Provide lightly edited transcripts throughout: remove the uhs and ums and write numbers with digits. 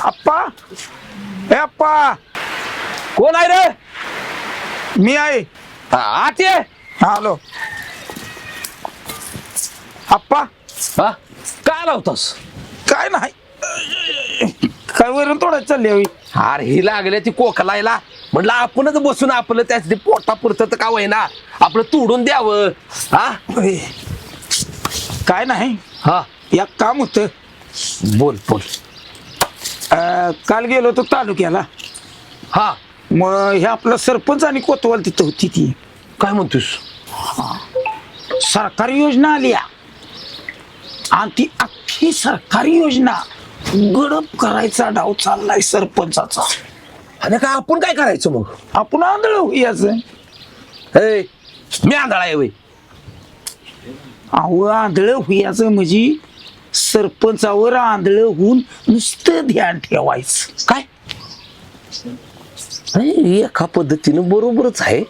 अप्पा ए अप्पा कोण आहे रे? मी आहे. आत ये. हॅलो अप्पा हा काय लावतोस? काय नाही काय वरून थोडं चालले होई. अरे ही लागले ती कोकलायला म्हटलं आपणच बसून आपलं त्याच पोटा पुरतं तर का होईना आपलं तोडून द्यावं. हा काय नाही हा एक काम होतं. बोल बोल. काल गेलो होतो तालुक्याला. हा मग हे आपलं सरपंच आणि कोतवाल तिथं होती. ती काय म्हणतोस? सरकारी योजना आली आणि ती अख्खी सरकारी योजना गडप करायचा डाव चाललाय सरपंचाचा. आणि का आपण काय करायचं मग? आपण आंधळ याचं. ए मी आंधळा आहे वय. अहो आंधळ हुयाचं म्हणजे सरपंचावर आंधळ होऊन नुसतं ध्यान ठेवायचं. काय एका पद्धतीनं बरोबरच आहे.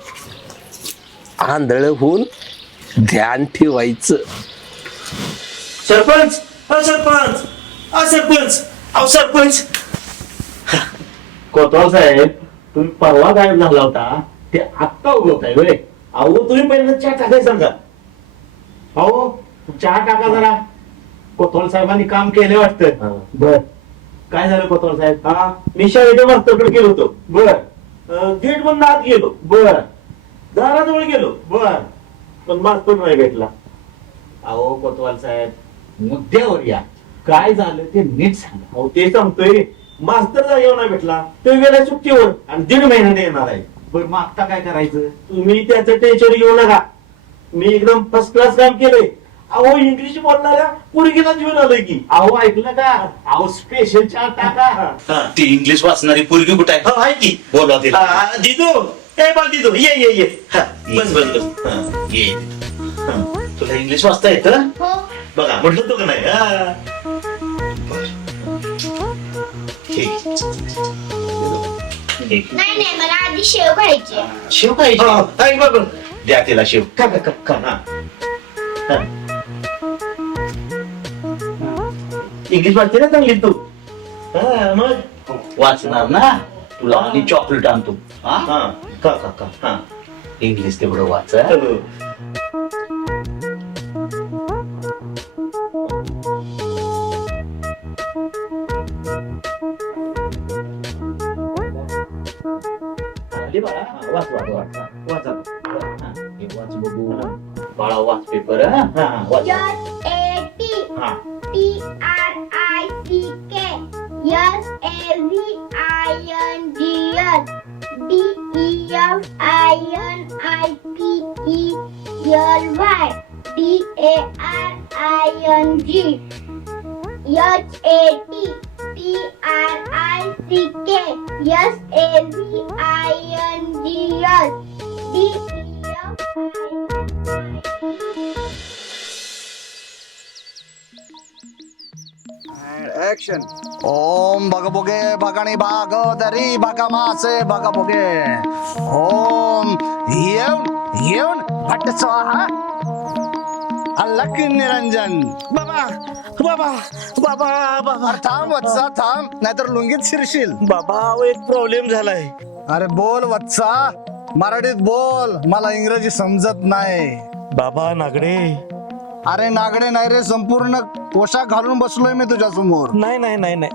आंधळ होऊन ध्यान ठेवायचं. सरपंच सरपंच सरपंच अहो सरपंच कोतवाल साहेब तुम्ही परवा गायब झाला होता ते आत्ता उगवत आहे होय. अहो तुम्ही पहिल्यांदा चहा टाकाय सांगा. अहो चहा टाका जरा. कोतवाल साहेबांनी काम केले वाटतं. बर काय झालं कोतवाल साहेब? हा मी शाळेच्या मास्तरकडे गेलो होतो. बर गेट बंद आत गेलो. बर दाराजवळ गेलो. बर पण मास्तर नाही भेटला. अहो कोतवाल साहेब मुद्द्यावर या. काय झालं ते नीट सांगा. अहो ते सांगतोय मास्तर जागेवर नाही भेटला. तो गेला सुट्टीवर आणि 1.5 महिन्याने येणार आहे. बरं मग आता काय करायचं? तुम्ही त्याचं टेन्शन घेऊ नका. मी एकदम फर्स्ट क्लास काम केलंय. अहो इंग्लिश बोलणाऱ्या पोरगीला घेऊन आलोय की. अहो ऐकलं का? अहो स्पेशल चहा टाका. ती इंग्लिश वाचणारी पोरगी कुठे आहे? हो आहे की. बोलवा तिला. दिदू ए बोल दिदू ये ये ये. बस बस बस. ये. तुला इंग्लिश वाचता येतं? हो. बघा म्हटलं तो का नाही? नाही नाही मला आधी शेव खायची. शिव काय बरोबर. द्या तिला शिव. का का का इंग्लिश वाचते ना चांगली तू. मग वाचणार ना तुला आणि चॉकलेट आणतो. हा का का का हा इंग्लिश तेवढं वाच. वाच वाच वाच वाच वाच बघू बाळा वाच पेपर. वाच. ऍक्शन. ओम भगभुगे भगणी भागोदरी भगमासे भगभुगे. ओम येऊन येऊन भट्ट स्वाहा अलक निरंजन. बाबा बाबा बाबा बाबा अरे थांब वत्सा थांब, नाहीतर लुंगीत शिरशील. बाबा एक प्रॉब्लेम झालाय. अरे बोल वत्सा, मराठीत बोल, मला इंग्रजी समजत नाही. बाबा नागडे. अरे नागडे नाही रे, संपूर्ण पोशाख घालून बसलोय मी तुझ्या समोर. नाही नाही नाही नाही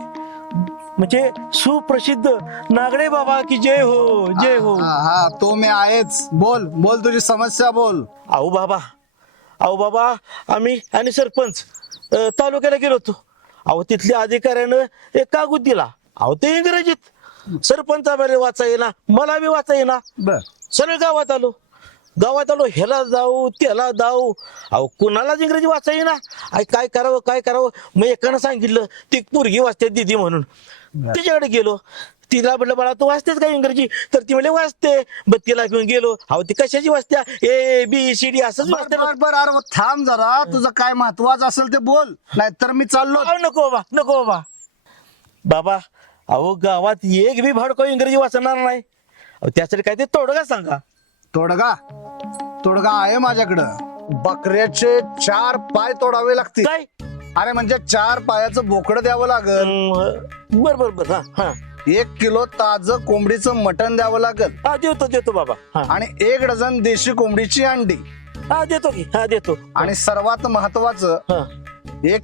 म्हणजे सुप्रसिद्ध नागडे बाबा की जय हो जय हो. हा तो मी आहेच. बोल बोल तुझी समस्या बोल. अहो बाबा आम्ही आणि सरपंच तालुक्याला गेलो होतो. अहो तिथल्या अधिकाऱ्यानं एक कागद दिला. अहो ते इंग्रजीत. सरपंचाला वाचा येईना, मला बी वाचा येईना. बर सरळ गावात आलो. गावात आलो ह्याला जाऊ त्याला जाऊ अहो कुणालाच इंग्रजी वाचाय ना काय करावं काय करावं. मग एकानं सांगितलं ती पोरगी वाचते दिदी म्हणून तिच्याकडे गेलो. तिला म्हटलं बाळा तू वाचतेस का इंग्रजी तर ती म्हणले वाचते. मग तिला घेऊन गेलो. अहो ती कशाची वाचत्या ABCD असंच वाचते. बर अरे थांब जरा, तुझं काय महत्वाचं असेल ते बोल, नाहीतर मी चाललो. अहो, नको बाबा नको बाबा. बाबा अहो गावात एक बी भाडको इंग्रजी वाचणार नाही. अहो त्यासाठी काय ते तोडगा सांगा. तोडगा आहे माझ्याकडं. बकऱ्याचे 4 पाय तोडावे लागतील. काय अरे म्हणजे 4 पायाचं बोकडं द्यावं लागल. बर बर बर. हा हा 1 किलो ताजं कोंबडीचं मटण द्यावं लागल. हा देतो बाबा. हा आणि 1 डझन देशी कोंबडीची अंडी. हा देतो की हा देतो. आणि सर्वात महत्वाचं हा 1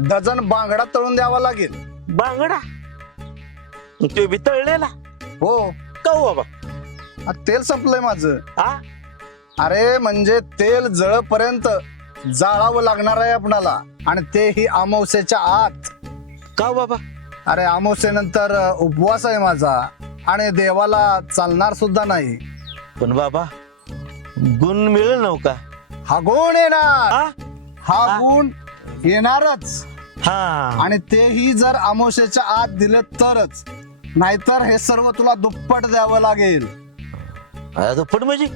डझन बांगडा तळून द्यावा लागेल. बांगडा तो बी तळलेला हो, का हो बाबा. तेल संपलंय माझं. हा अरे म्हणजे तेल जळपर्यंत जाळावं लागणार आहे आपणाला, आणि तेही अमावस्येच्या आत. का हो बाबा. अरे अमावस्येनंतर उपवास आहे माझा, आणि देवाला चालणार सुद्धा नाही. पण बाबा गुण मिळेल नव का. हा गुण येणार. हा हा गुण येणारच, हा आणि तेही जर अमावस्येच्या आत दिले तरच. नाहीतर हे सर्व तुला दुप्पट द्यावं लागेल. दुप्पट म्हणजे.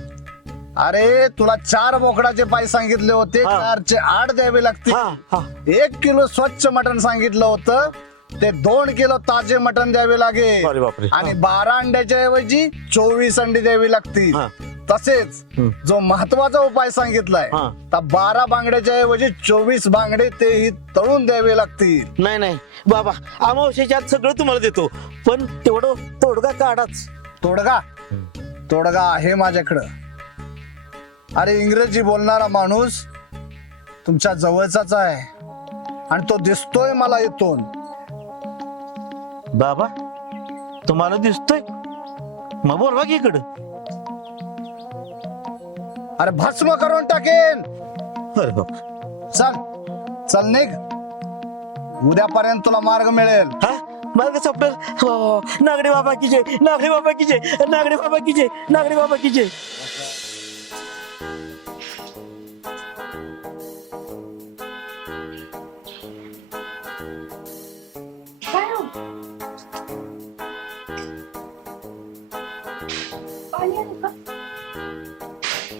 अरे तुला 4 बोकडाचे पाय सांगितले होते, हा. 4चे 8 द्यावे लागतील. हा हा 1 किलो स्वच्छ मटण सांगितलं होतं, ते 2 किलो ताजे मटण द्यावे लागेल. अरे बापरे. आणि 12 अंड्याच्या ऐवजी 24 अंडी द्यावी लागतील. हा. तसेच जो महत्वाचा उपाय सांगितलाय, हा. तर 12 बांगड्याच्या ऐवजी 24 बांगडे तेही तळून द्यावे लागतील. नाही नाही बाबा अमावस्येच्या आत सगळं तुम्हाला देतो, पण तेवढं तोडगा काढाच. तोडगा आहे माझ्याकडं. अरे इंग्रजी बोलणारा माणूस तुमच्या जवळचाच आहे, आणि तो दिसतोय मला इथून. बाबा तुम्हाला दिसतोय मग बोलवा की इकडं. अरे भस्म करून टाकेन. अरे बाप. चल निघ, उद्यापर्यंत तुला मार्ग मिळेल. हा मार्ग सापडेल. हो, नागडे बाबा की जय, नागडे बाबा की जय, नागडे बाबा की जय, नागडे बाबा की जय. काय हो? पाणी आलं का?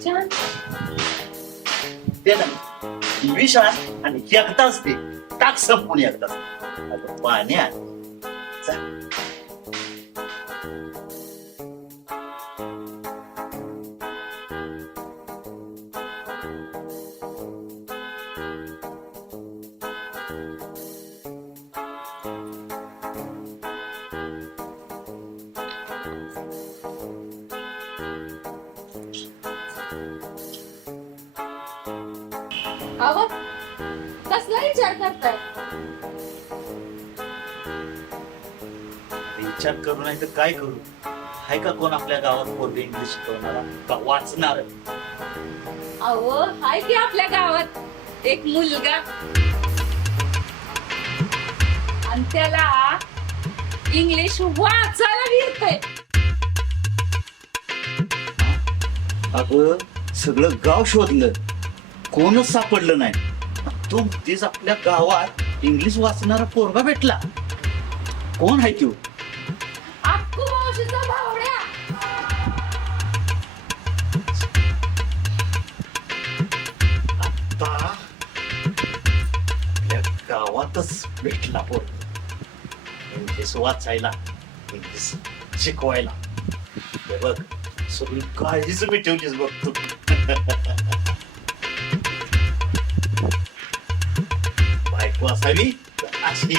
छान. ते ना विष आण आणि एकदाच ते टाक संपून एकदाच. आता पाणी आण. चल. अहो कसला विचार करताय. विचार करू नाही तर काय करू. आहे का कोण आपल्या गावात पोरगे इंग्लिश शिकवणारा का वाचणार. अहो हाय की आपल्या गावात एक मुलगा, आणि त्याला इंग्लिश वाचायला येतंय. अगं सगळं गाव शोधलं, कोणच सापडलं नाही. तो तेच आपल्या गावात इंग्लिश वाचणारा पोरगा भेटला. कोण आहे तो. अक्कू मावशीचा भावड्या. आता आपल्या गावातच भेटला पोरगा. इंग्लिश वाचायला, इंग्लिश शिकवायला. हे बघ सगळी काळजीच मिटवलीस बघ तू. बायको असावी अशी